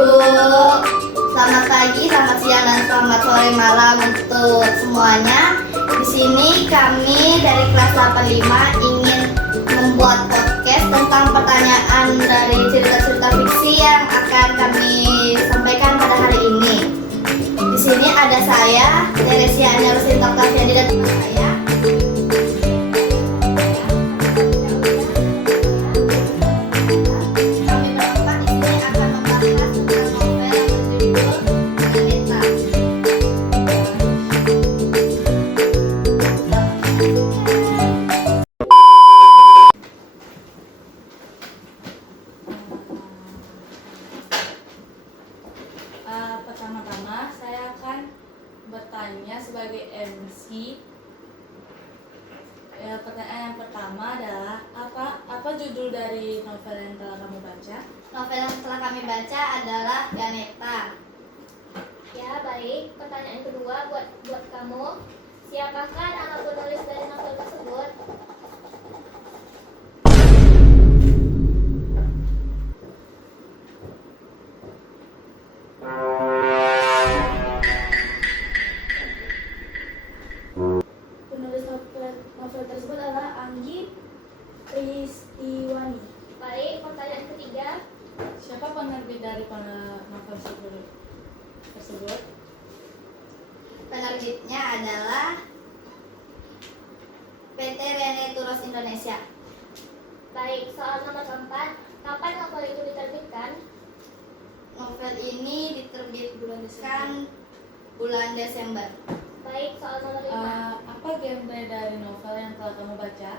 Ibu. Selamat pagi, selamat siang, dan selamat sore malam untuk semuanya. Di sini kami dari kelas 85 ingin membuat podcast tentang pertanyaan dari cerita-cerita fiksi yang akan kami sampaikan pada hari ini. Di sini ada saya, Teresia Ania Rosinta Octaviani, dan teman saya. Pertama-tama saya akan bertanya sebagai MC. Pertanyaan yang pertama adalah apa judul dari novel yang telah kamu baca? Novel yang telah kami baca adalah Ganeta. Ya, baik. Pertanyaan kedua buat kamu. Siapakah nama penulis dari novel tersebut? Penulis novel tersebut adalah Anggi Pristiwani. Baik. Pertanyaan ketiga. Siapa penerbit dari novel tersebut? Penerbitnya adalah PT Rene Turos Indonesia. Baik. Soal nomor 4. Kapan novel itu diterbitkan? Novel ini diterbitkan bulan Desember. Baik. Soal nomor 5. Apa genre dari novel yang telah kamu baca?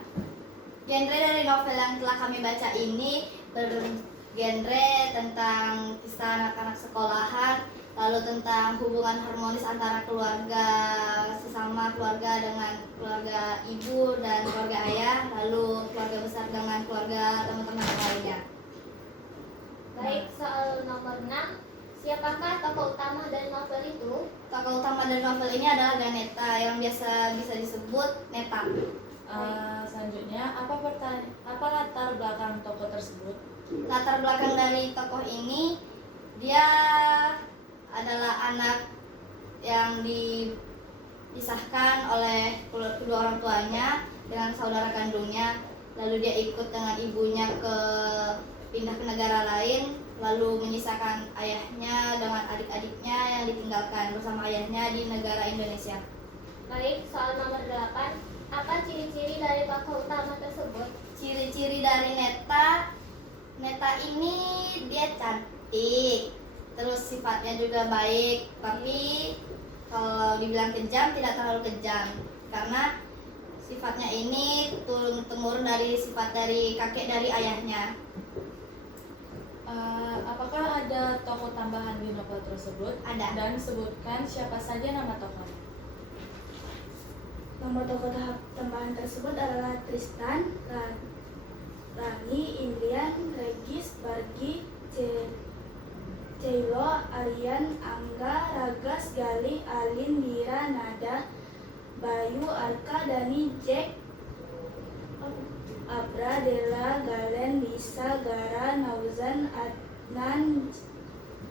Genre dari novel yang telah kami baca ini bergenre tentang kisah anak-anak sekolahan, lalu tentang hubungan harmonis antara keluarga sesama keluarga dengan keluarga ibu dan keluarga ayah, lalu keluarga besar dengan keluarga teman-teman lainnya. Baik. Soal nomor 6. Siapakah tokoh utama dari novel itu? Tokoh utama dari novel ini adalah Ganeta yang biasa bisa disebut Neta. Selanjutnya, apa latar belakang tokoh tersebut? Latar belakang dari tokoh ini, dia adalah anak yang dipisahkan oleh kedua orang tuanya dengan saudara kandungnya, lalu dia ikut dengan ibunya pindah ke negara lain, lalu menyisakan ayahnya dengan adik-adiknya yang ditinggalkan bersama ayahnya di negara Indonesia. Baik. Soal nomor 8. Apa ciri-ciri dari tokoh utama tersebut? Ciri-ciri dari Neta ini dia cantik, terus sifatnya juga baik, tapi kalau dibilang kejam tidak terlalu kejam karena sifatnya ini turun-temurun dari sifat dari kakek dari ayahnya. Apakah ada tokoh tambahan di novel tersebut? Ada. Dan sebutkan siapa saja nama tokohnya. Nama tokoh tambahan tersebut adalah Tristan, Rani, Indrian, Regis, Bargi, Ceylo, Aryan, Angga, Ragas, Gali, Alin, Dira, Nada, Bayu, Arka, Dani, Jack, Abra, Dela, Galen, Lisa, Gara, Nauzan, Adnan,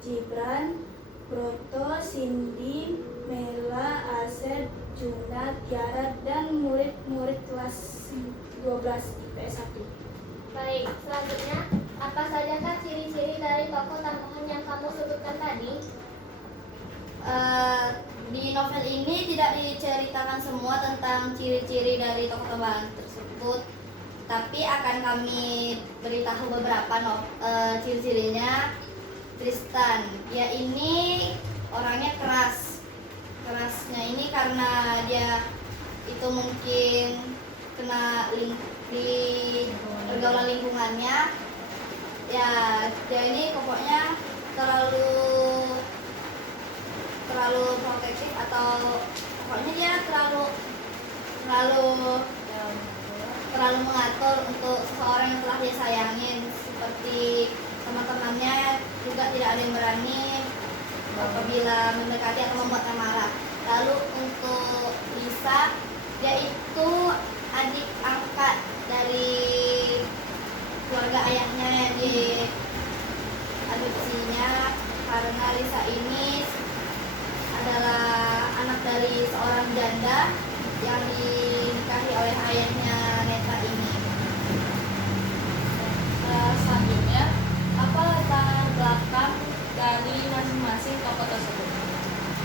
Gibran, Broto, Cindy, Mela, Asep, Junat, Tiara, dan murid-murid kelas 12 IPS 1. Baik. Selanjutnya, apa sajakah ciri-ciri dari tokoh tambahan yang kamu sebutkan tadi? Di novel ini tidak diceritakan semua tentang ciri-ciri dari tokoh tambahan tersebut, tapi akan kami beritahu beberapa ciri-cirinya. Tristan, dia ini orangnya kerasnya ini karena dia itu mungkin kena di pergaulan lingkungannya. Ya, dia ini pokoknya terlalu protektif, atau pokoknya dia terlalu mengatur untuk seseorang yang telah dia sayangin, seperti teman-temannya juga tidak ada yang berani apabila mendekati atau membuatnya marah. Lalu untuk Lisa, dia itu adik angkat dari keluarga ayahnya yang diadopsinya, ayahnya Neta ini. Selanjutnya, apa latar belakang dari masing-masing tokoh tersebut?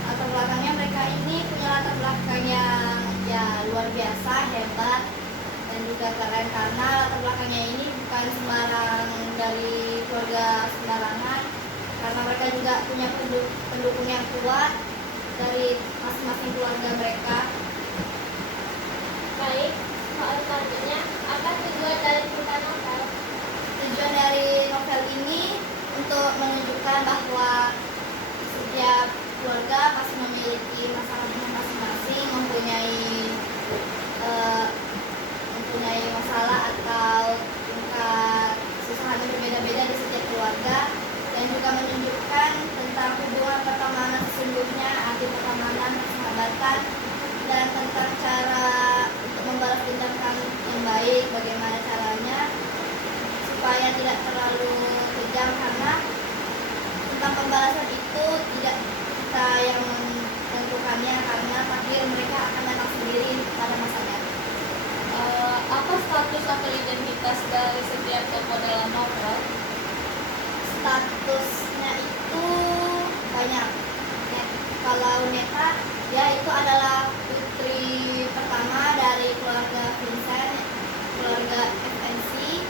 Latar belakangnya mereka ini punya latar belakang yang ya luar biasa, hebat, dan juga keren karena latar belakangnya ini bukan sembarang dari keluarga sembarangan, karena mereka juga punya pendukung yang kuat dari masing-masing keluarga mereka. Baik, soal selanjutnya, apa tujuan dari cerita novel? Tujuan dari novel ini untuk menunjukkan bahwa setiap keluarga pasti memiliki masalahnya masing-masing, mempunyai masalah atau tingkat kesusahan yang berbeda-beda di setiap keluarga, dan juga menunjukkan tentang hubungan pertemanan sesungguhnya, arti pertemanan, persahabatan, dan tentang cara untuk membalas dendam yang baik, bagaimana caranya supaya tidak terlalu kejam, karena tentang pembalasan itu tidak kita yang menentukannya, karena takdir mereka akan datang sendiri pada masanya. Apa status atau identitas dari setiap tokoh dalam novel? Statusnya itu banyak. Kalau Neta, dia itu adalah putri pertama dari keluarga Vincent, keluarga FNC,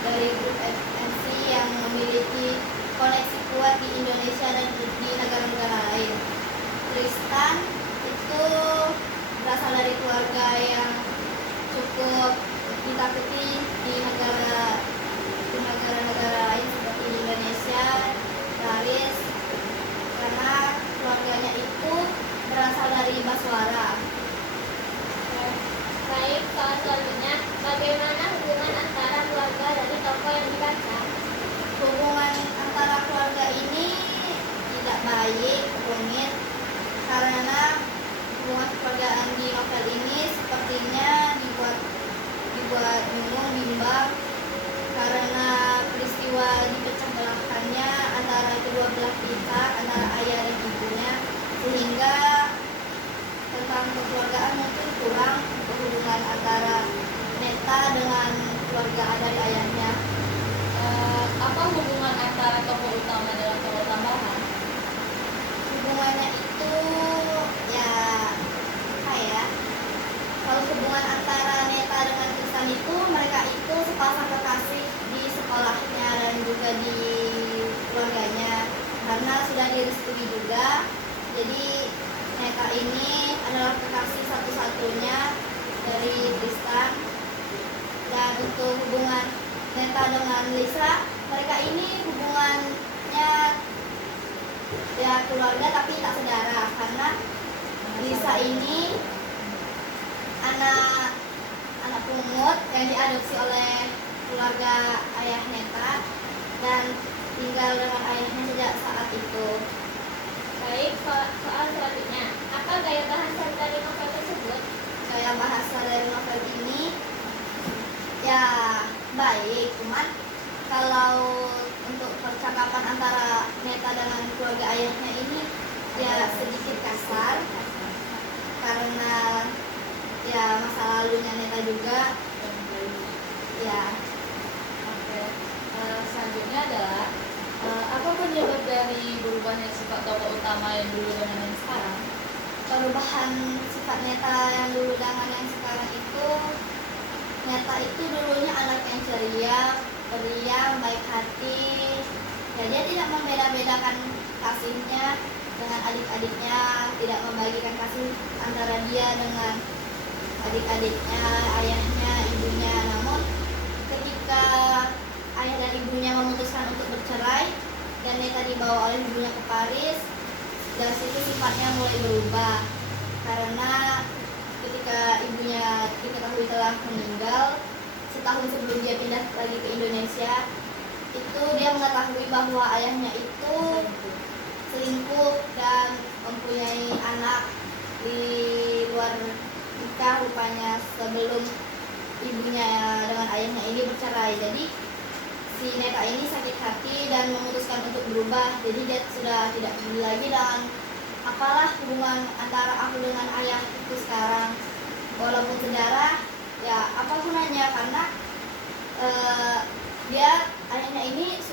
dari grup FNC yang memiliki koneksi kuat di Indonesia dan di negara-negara lain. Tristan itu berasal dari keluarga yang cukup ditakuti di negara-negara lain seperti di Indonesia, Paris, karena keluarganya itu berasal dari Baswara. Baik, soal selanjutnya, bagaimana hubungan antara keluarga dari tokoh yang dibaca? Hubungan antara keluarga ini tidak baik, rumit, karena hubungan keluargaan di novel ini sepertinya dibuat bingung, bimbang, karena peristiwa dipecah belahkannya antara kedua belah pihak, antara ayah dan ibunya, sehingga tentang kekeluargaan mungkin kurang hubungan antara Neta dengan keluarga dari ayahnya. Apa hubungan antara tokoh utama dengan tokoh tambahan? Hubungannya itu ya kayak kalau hubungan antara Neta dengan Tristan itu, mereka itu sepasang kekasih di sekolahnya dan juga di keluarganya, karena sudah direstui juga. Jadi Neta ini adalah kekasih satu-satunya dari Tristan. Dan untuk hubungan Neta dengan Lisa, mereka ini hubungannya ya keluarga tapi tak saudara, karena Lisa ini anak pungut yang diadopsi oleh keluarga ayah Neta dan tinggal dengan ayahnya sejak saat itu. Baik, soal selanjutnya, apa gaya bahasa dari novel tersebut? Gaya bahasa dari novel ini ya baik, cuman kalau untuk percakapan antara Neta dengan keluarga ayahnya ini ya sedikit kasar, karena ya masa lalunya Neta juga ya. Oke. Selanjutnya adalah apa penyebab dari berubahnya sifat tokoh utama yang dulu dengan yang sekarang? Perubahan sifat Neta yang dulu dengan yang sekarang itu, Neta itu dulunya anak yang ceria, periang, baik hati, dan dia tidak membeda-bedakan kasihnya dengan adik-adiknya, tidak membagikan kasih antara dia dengan adik-adiknya, ayahnya, ibunya. Namun ketika ayah dan ibunya memutuskan untuk bercerai dan Neta dibawa oleh ibunya ke Paris, dari situ sifatnya mulai berubah, karena ketika ibunya diketahui telah meninggal setahun sebelum dia pindah lagi ke Indonesia, itu dia mengetahui bahwa ayahnya itu selingkuh dan mempunyai anak di luar nikah rupanya sebelum ibunya dengan ayahnya ini bercerai. Jadi si Neta ini sakit hati dan memutuskan untuk berubah. Jadi dia sudah tidak peduli lagi dengan apalah hubungan antara aku dengan ayah itu sekarang. Walaupun sedarah, ya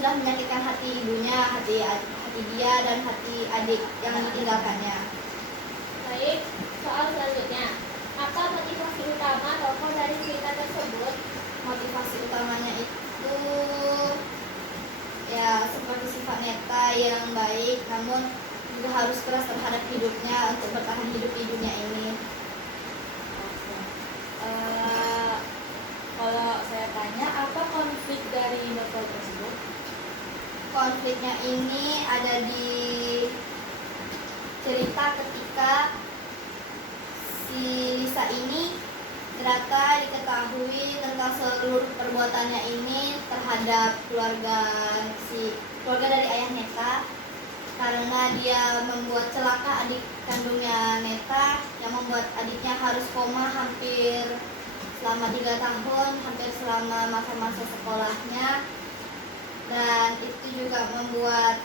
sudah menyakitkan hati ibunya, hati dia dan hati adik yang ditinggalkannya. Baik, soal selanjutnya. Apa motivasi utama tokoh dari cerita tersebut? Motivasi utamanya itu ya seperti sifat Neta yang baik, namun juga harus keras terhadap hidupnya untuk bertahan hidup di dunia ini. Kalau saya tanya, apa konflik dari novel tersebut? Konfliknya ini ada di cerita ketika si Lisa ini ternyata diketahui tentang seluruh perbuatannya ini terhadap keluarga dari ayah Neta, karena dia membuat celaka adik kandungnya Neta yang membuat adiknya harus koma hampir selama 3 tahun, hampir selama masa-masa sekolahnya, dan itu juga membuat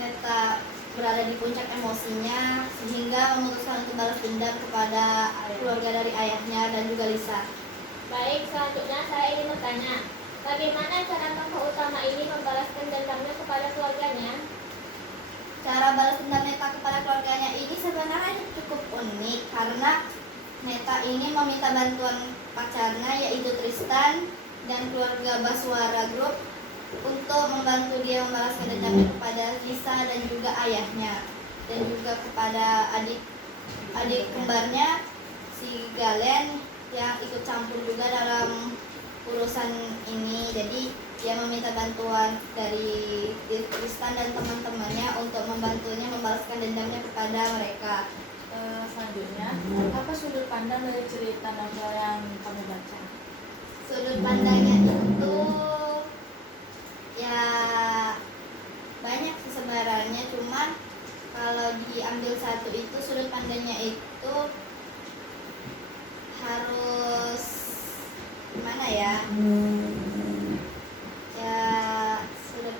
Neta berada di puncak emosinya sehingga memutuskan untuk balas dendam kepada keluarga dari ayahnya dan juga Lisa. Baik, selanjutnya saya ingin bertanya, bagaimana cara tokoh utama ini membalaskan dendamnya kepada keluarganya? Cara balas dendam Neta kepada keluarganya ini sebenarnya cukup unik karena Neta ini meminta bantuan pacarnya yaitu Tristan dan keluarga Baswara Group untuk membantu dia membalaskan dendamnya kepada Lisa dan juga ayahnya, dan juga kepada adik kembarnya si Galen yang ikut campur juga dalam urusan ini. Jadi dia meminta bantuan dari Tristan dan teman-temannya untuk membantunya membalaskan dendamnya kepada mereka. Selanjutnya, apa sudut pandang dari cerita novel yang kamu baca? Sudut pandangnya itu ya banyak sih sebenarnya, cuman kalau diambil satu itu sudut pandangnya itu harus gimana ya? Ya sudut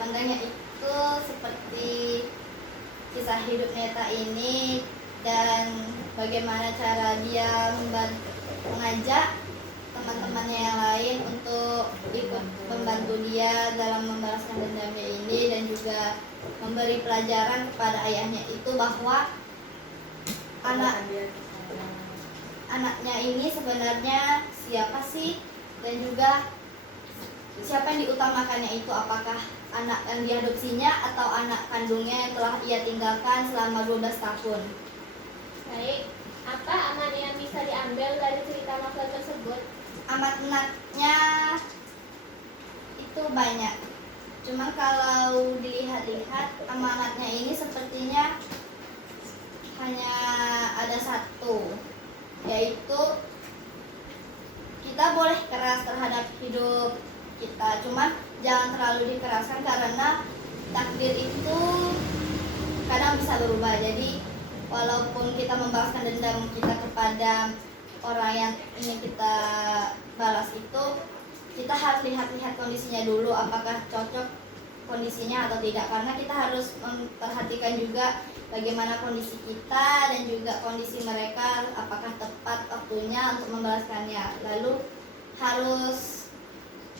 pandangnya itu seperti kisah hidup Neta ini dan bagaimana cara dia mengajak teman-temannya yang lain untuk ikut membantu dia dalam membalaskan dendamnya ini, dan juga memberi pelajaran kepada ayahnya itu bahwa anaknya ini sebenarnya siapa sih, dan juga siapa yang diutamakannya itu, apakah anak yang diadopsinya atau anak kandungnya yang telah ia tinggalkan selama 12 tahun. Baik, apa amanah yang bisa diambil dari cerita novel tersebut? Amanatnya itu banyak, cuma kalau dilihat-lihat amanatnya ini sepertinya hanya ada satu, yaitu kita boleh keras terhadap hidup kita, cuman jangan terlalu dikeraskan karena takdir itu kadang bisa berubah. Jadi walaupun kita membalaskan dendam kita kepada orang yang ingin kita balas itu, kita harus lihat-lihat kondisinya dulu, apakah cocok kondisinya atau tidak, karena kita harus memperhatikan juga bagaimana kondisi kita dan juga kondisi mereka, apakah tepat waktunya untuk membalaskannya. Lalu harus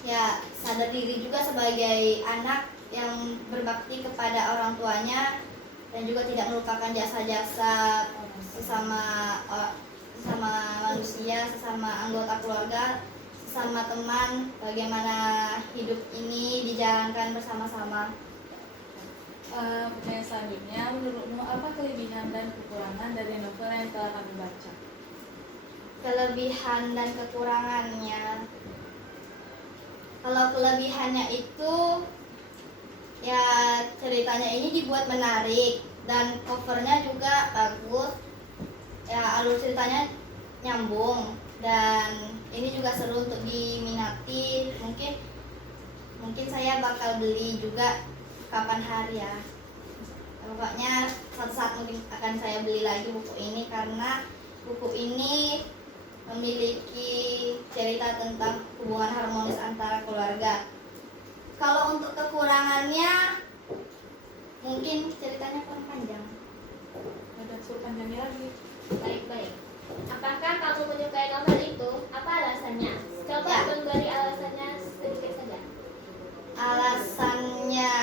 ya sadar diri juga sebagai anak yang berbakti kepada orang tuanya, dan juga tidak melupakan jasa-jasa sesama manusia, sesama anggota keluarga, sesama teman, bagaimana hidup ini dijalankan bersama-sama. Pertanyaan selanjutnya, menurutmu apa kelebihan dan kekurangan dari novel yang telah kami baca? Kelebihan dan kekurangannya, kalau kelebihannya itu ya ceritanya ini dibuat menarik dan covernya juga bagus, ya alur ceritanya nyambung, dan ini juga seru untuk diminati. Mungkin saya bakal beli juga kapan hari ya. Pokoknya suatu saat mungkin akan saya beli lagi buku ini, karena buku ini memiliki cerita tentang hubungan harmonis antara keluarga. Kalau untuk kekurangannya mungkin ceritanya kurang panjang. Ada suruh panjangnya lagi. Baik-baik. Apakah kamu menyukai novel itu? Apa alasannya? Coba Ya. memberi alasannya sedikit saja. Alasannya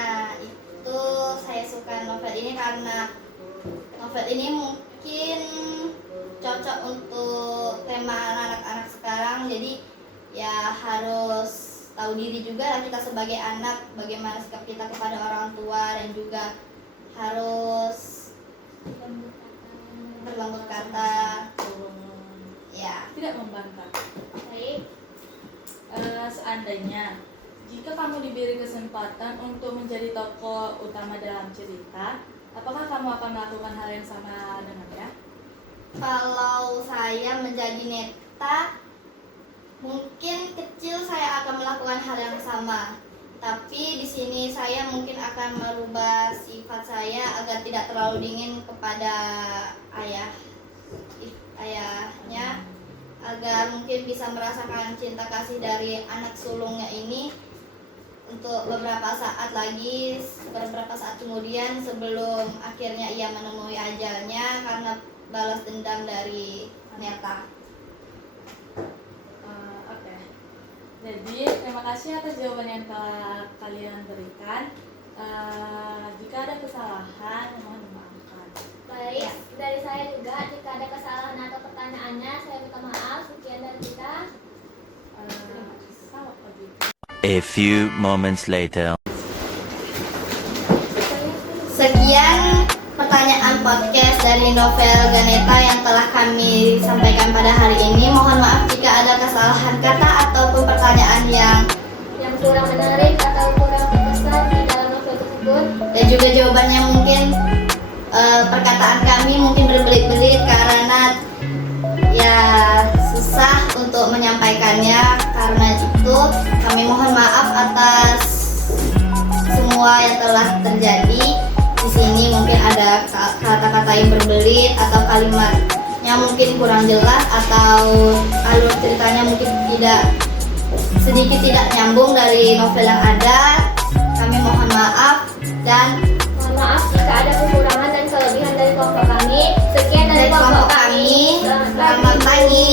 itu saya suka novel ini karena novel ini mungkin cocok untuk tema anak-anak sekarang. Jadi ya harus tahu diri juga lah kita sebagai anak, bagaimana sikap kita kepada orang tua, dan juga harus berlembut kata. Ya, Tidak membantah. Baik. Seandainya jika kamu diberi kesempatan untuk menjadi tokoh utama dalam cerita, apakah kamu akan melakukan hal yang sama dengannya? kalau saya menjadi Neta, mungkin kecil saya akan melakukan hal yang sama. Tapi di sini saya mungkin akan merubah sifat saya agar tidak terlalu dingin kepada ayahnya, agar mungkin bisa merasakan cinta kasih dari anak sulungnya ini untuk beberapa saat kemudian sebelum akhirnya ia menemui ajalnya karena balas dendam dari Neta. Oke. Jadi terima kasih atas jawaban yang telah kalian berikan. Jika ada kesalahan, mohon dimaafkan. Baik, dari saya juga jika ada kesalahan atau pertanyaannya saya minta maaf. Sekian dari kita. Selamat pagi. A few moments later. Sekian pertanyaan podcast dari novel Ganeta yang telah kami sampaikan pada hari ini. Mohon maaf jika ada kesalahan kata ataupun pertanyaan yang kurang menarik atau kurang berkesan di dalam novel tersebut. dan juga jawabannya mungkin perkataan kami mungkin berbelit-belit karena ya susah untuk menyampaikannya. Karena itu kami mohon maaf atas semua yang telah terjadi. Di sini mungkin ada kata-kata yang berbelit atau kalimatnya mungkin kurang jelas atau alur ceritanya mungkin sedikit tidak nyambung dari novel yang ada. Kami mohon maaf dan Mohon maaf jika ada kekurangan dan kelebihan dari kelompok kami. Sekian dari dari kelompok kami. Selamat pagi.